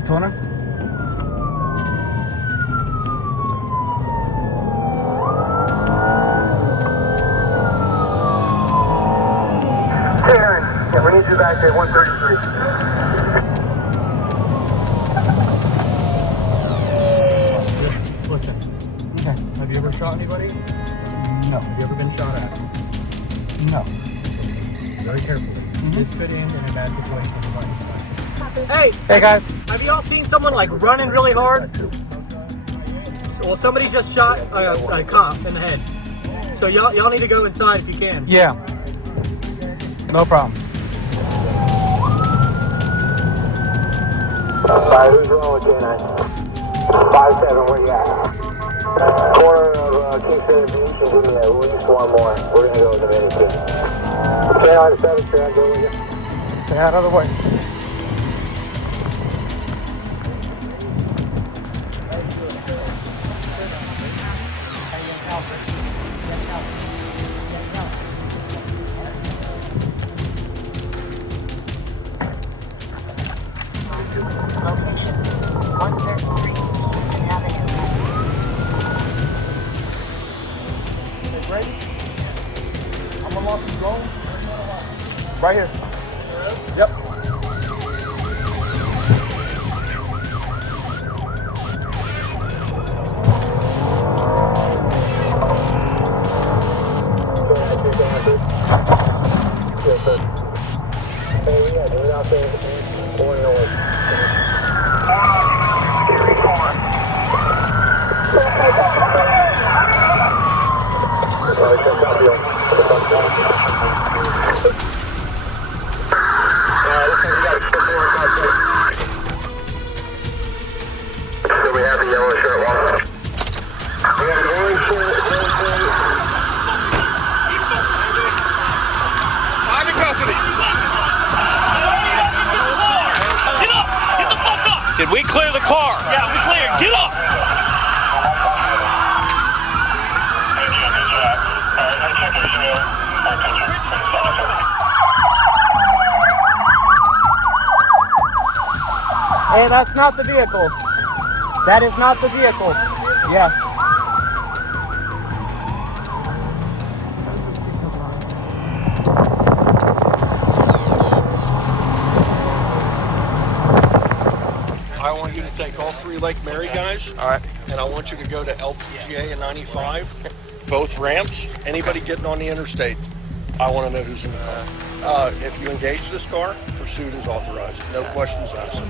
Daytona? Yeah, we need you back at 133. Listen. Okay. Have you ever shot anybody? No. Have you ever been shot at? No. Listen, very carefully. Just fit in a bad situation. Hey! Hey guys. Have you all seen someone like running really hard? Well, somebody just shot a cop in the head. So y'all need to go inside if you can. Yeah. No problem. Alright, who's wrong with J9? 5-7, where you at? Corner of Kingston Beach and give me at least one more. We're gonna go with the mini team. K9 7, should I go with you? Stay out of the way. Location 133 Kingston Avenue. Ready? I'm gonna lock the drone. Right here. Yep. Yes, sir. Hey, we got nothing. One noise. So we have the yellow shirt one. We have an orange shirt. I'm in custody. Get up! Get the fuck up! Did we clear the car? Yeah, we cleared. Get up! Hey, that's not the vehicle. That is not the vehicle. Yeah. I want you to take all three Lake Mary guys. All right. And I want you to go to LPGA and 95, both ramps. Anybody getting on the interstate, I want to know who's in the car. If you engage this car, pursuit is authorized. No questions asked.